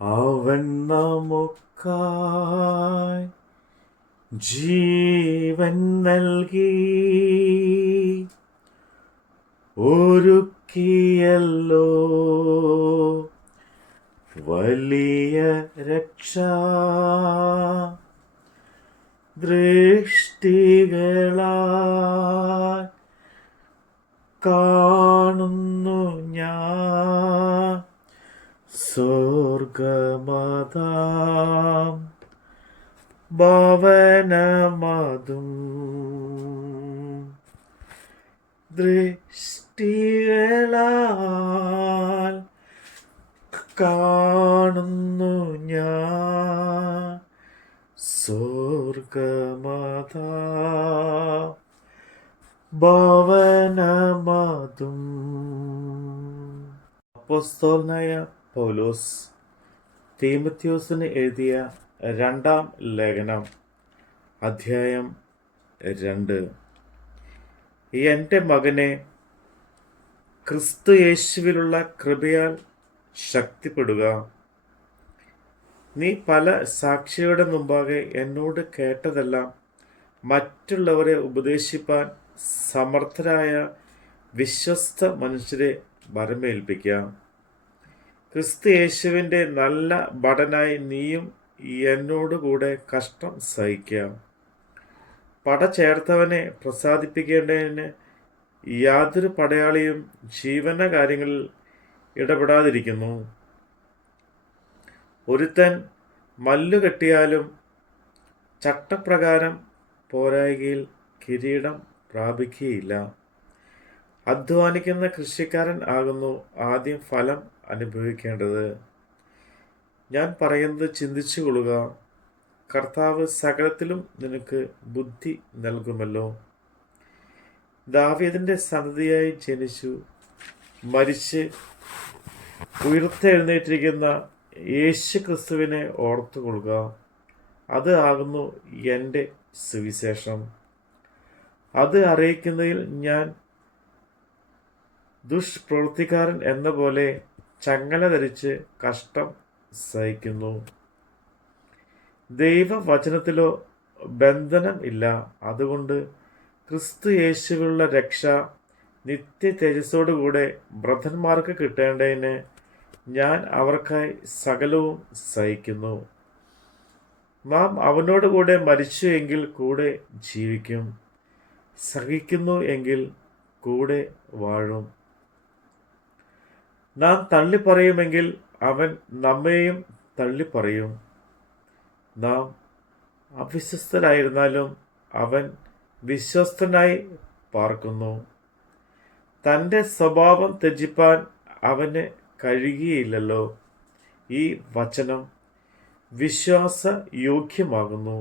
അവൻ നമുക്കായി ജീവൻ നൽകി ഒരുക്കിയല്ലോ വലിയ രക്ഷ. ദൃഷ്ടികളാൽ കാണുന്നു ഞാൻ സ്വർഗമതാം ഭവനമതും. ദൃഷ്ടികളാൽ കാണുന്നു ഞാൻ സ്വർഗമതാം ഭവനമതും. അപ്പോസ്തലനായ പൗലോസ് തീമോഥെയോസിന് എഴുതിയ രണ്ടാം ലേഖനം, അധ്യായം 2. എൻ്റെ മകനെ, ക്രിസ്തു യേശുവിലുള്ള കൃപയാൽ ശക്തിപ്പെടുക. നീ പല സാക്ഷിയുടെ മുമ്പാകെ എന്നോട് കേട്ടതെല്ലാം മറ്റുള്ളവരെ ഉപദേശിപ്പാൻ സമർത്ഥരായ വിശ്വസ്ത മനുഷ്യരെ വരമേൽപ്പിക്കാം. ക്രിസ്തു യേശുവിൻ്റെ നല്ല ഭടനായി നീയും എന്നോടുകൂടെ കഷ്ടം സഹിക്കാം. പട ചേർത്തവനെ പ്രസാദിപ്പിക്കേണ്ടതിന് യാതൊരു പടയാളിയും ജീവന കാര്യങ്ങളിൽ ഇടപെടാതിരിക്കുന്നു. ഒരുത്തൻ മല്ലു കെട്ടിയാലും ചട്ടപ്രകാരം പോരായ്കയിൽ കിരീടം പ്രാപിക്കുകയില്ല. അധ്വാനിക്കുന്ന കൃഷിക്കാരൻ ആകുന്നു ആദ്യം ഫലം അനുഭവിക്കേണ്ടത്. ഞാൻ പറയുന്നത് ചിന്തിച്ചു കൊള്ളുക. കർത്താവ് സകലത്തിലും നിനക്ക് ബുദ്ധി നൽകുമല്ലോ. ദാവീദിന്റെ സന്തതിയായി ജനിച്ചു മരിച്ച് ഉയർത്തെഴുന്നേറ്റിരിക്കുന്ന യേശു ക്രിസ്തുവിനെ ഓർത്തുകൊള്ളുക. അത് ആകുന്നു എൻ്റെ സുവിശേഷം. അത് അറിയിക്കുന്നതിൽ ഞാൻ ദുഷ്പ്രവൃത്തിക്കാരൻ എന്ന പോലെ ചങ്ങല ധരിച്ച് കഷ്ടം സഹിക്കുന്നു. ദൈവവചനത്തിലോ ബന്ധനം ഇല്ല. അതുകൊണ്ട് ക്രിസ്തു യേശുവിലുള്ള രക്ഷ നിത്യ തേജസ്സോടുകൂടെ ബ്രതന്മാർക്ക് കിട്ടേണ്ടതിന് ഞാൻ അവർക്കായി സകലവും സഹിക്കുന്നു. നാം അവനോടുകൂടെ മരിച്ചു എങ്കിൽ കൂടെ ജീവിക്കും, സഹിക്കുന്നു എങ്കിൽ കൂടെ വാഴും. നാം തള്ളിപ്പറയുമെങ്കിൽ അവൻ നമ്മെയും തള്ളിപ്പറയും. നാം അവിശ്വസ്തരായിരുന്നാലും അവൻ വിശ്വസ്തനായി പാർക്കുന്നു. തൻ്റെ സ്വഭാവം ത്യജിപ്പാൻ അവന് കഴിയുകയില്ലല്ലോ. ഈ വചനം വിശ്വാസയോഗ്യമാകുന്നു.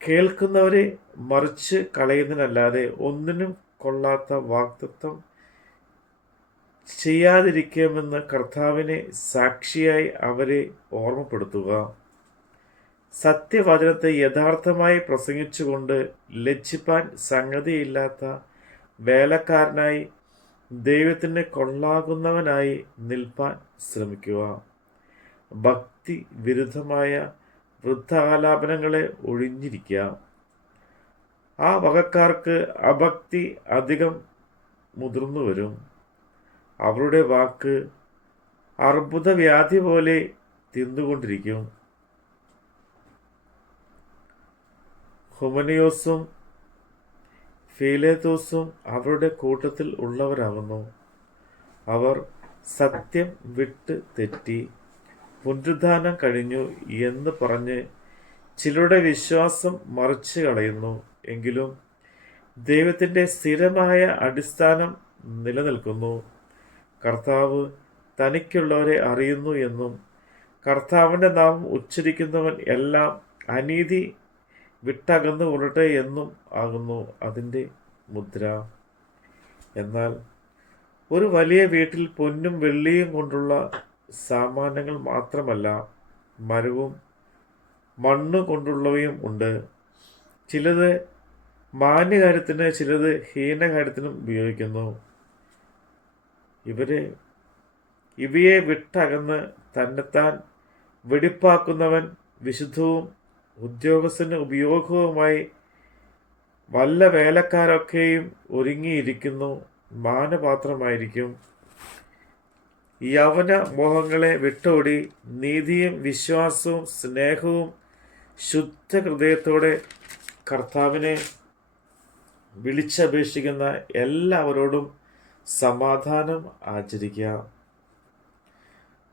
കേൾക്കുന്നവരെ മറിച്ച് കളയുന്നതിനല്ലാതെ ഒന്നിനും കൊള്ളാത്ത വാഗ്ദത്തം ചെയ്യാതിരിക്കാമെന്ന് കർത്താവിനെ സാക്ഷിയായി അവരെ ഓർമ്മപ്പെടുത്തുക. സത്യവചനത്തെ യഥാർത്ഥമായി പ്രസംഗിച്ചുകൊണ്ട് ലജ്ജിപ്പാൻ സംഗതിയില്ലാത്ത വേലക്കാരനായി ദൈവത്തിന് കൊള്ളാകുന്നവനായി നിൽപ്പാൻ ശ്രമിക്കുക. ഭക്തി വിരുദ്ധമായ വൃദ്ധാലാപനങ്ങളെ ഒഴിഞ്ഞിരിക്കുക. ആ വകക്കാർക്ക് അഭക്തി അധികം മുതിർന്നു വരും. അവരുടെ വാക്ക് അർബുദവ്യാധി പോലെ തിന്നുകൊണ്ടിരിക്കും. ഹുമനിയോസും ഫീലേത്തോസും അവരുടെ കൂട്ടത്തിൽ ഉള്ളവരാകുന്നു. അവർ സത്യം വിട്ട് തെറ്റി പുനരുദ്ധാനം കഴിഞ്ഞു എന്ന് പറഞ്ഞ് ചിലരുടെ വിശ്വാസം മറിച്ച് കളയുന്നു. എങ്കിലും ദൈവത്തിൻ്റെ സ്ഥിരമായ അടിസ്ഥാനം നിലനിൽക്കുന്നു. കർത്താവ് തനിക്കുള്ളവരെ അറിയുന്നു എന്നും കർത്താവിൻ്റെ നാമം ഉച്ചരിക്കുന്നവൻ എല്ലാം അനീതി വിട്ടകന്നു കൊള്ളട്ടെ എന്നും ആകുന്നു അതിൻ്റെ മുദ്ര. എന്നാൽ ഒരു വലിയ വീട്ടിൽ പൊന്നും വെള്ളിയും കൊണ്ടുള്ള സാമാനങ്ങൾ മാത്രമല്ല, മരവും മണ്ണ് കൊണ്ടുള്ളവയും ഉണ്ട്. ചിലത് മാന്യകാര്യത്തിന്, ചിലത് ഹീനകാര്യത്തിനും ഉപയോഗിക്കുന്നു. ഇവയെ വിട്ടകന്ന് തന്നെത്താൻ വെടിപ്പാക്കുന്നവൻ വിശുദ്ധവും ഉദ്യോഗസ്ഥന് ഉപയോഗവുമായി വല്ല വേലക്കാരൊക്കെയും ഒരുങ്ങിയിരിക്കുന്നു, മാനപാത്രമായിരിക്കും. യവന മോഹങ്ങളെ വിട്ടോടി നീതിയും വിശ്വാസവും സ്നേഹവും ശുദ്ധ ഹൃദയത്തോടെ കർത്താവിനെ വിളിച്ചപേക്ഷിക്കുന്ന എല്ലാവരോടും സമാധാനം ആചരിക്കുക.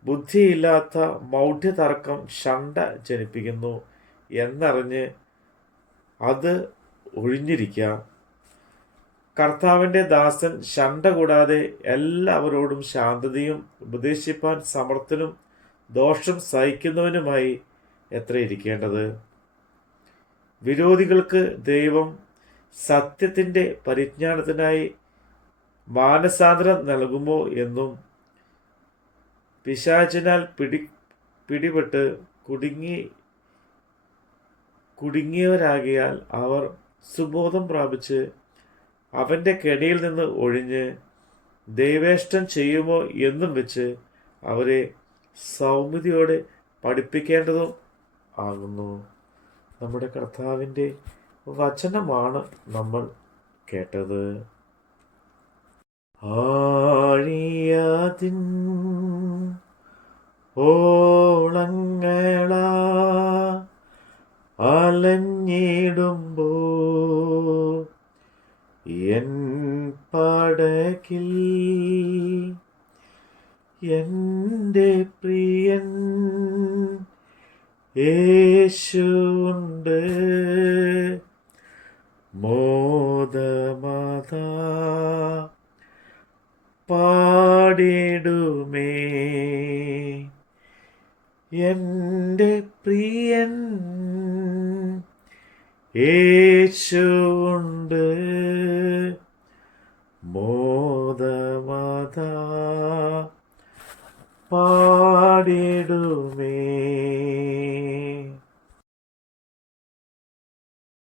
ബുദ്ധിയില്ലാത്ത മൗഢ്യതർക്കം ഷണ്ട ജനിപ്പിക്കുന്നു എന്നറിഞ്ഞ് അത് ഒഴിഞ്ഞിരിക്കുക. കർത്താവിൻ്റെ ദാസൻ ഷണ്ട കൂടാതെ എല്ലാവരോടും ശാന്തതയും ഉപദേശിപ്പാൻ സമർത്ഥനും ദോഷം സഹിക്കുന്നവനുമായി എത്ര ഇരിക്കേണ്ടത്. വിരോധികൾക്ക് ദൈവം സത്യത്തിൻ്റെ പരിജ്ഞാനത്തിനായി മാനസാന്തരം നൽകുമോ എന്നും പിശാചിനാൽ പിടിപെട്ട് കുടുങ്ങിയവരാകിയാൽ അവർ സുബോധം പ്രാപിച്ച് അവൻ്റെ കെണിയിൽ നിന്ന് ഒഴിഞ്ഞ് ദൈവേഷ്ടം ചെയ്യുമോ എന്നും വെച്ച് അവരെ സൗമ്യതയോടെ പഠിപ്പിക്കേണ്ടതും ആകുന്നു. നമ്മുടെ കർത്താവിൻ്റെ വചനമാണ് നമ്മൾ കേട്ടത്. ആഴിയാതിൻ ഓളങ്ങളാ അലഞ്ഞിടുമ്പോ എൻ പടകിൽ എൻ്റെ പ്രിയൻ യേശുണ്ട്, മോദമതാ പാടിടുമേ. എൻ്റെ പ്രിയൻ യേശുണ്ട്, മോദമതാ പാടിടുമേ.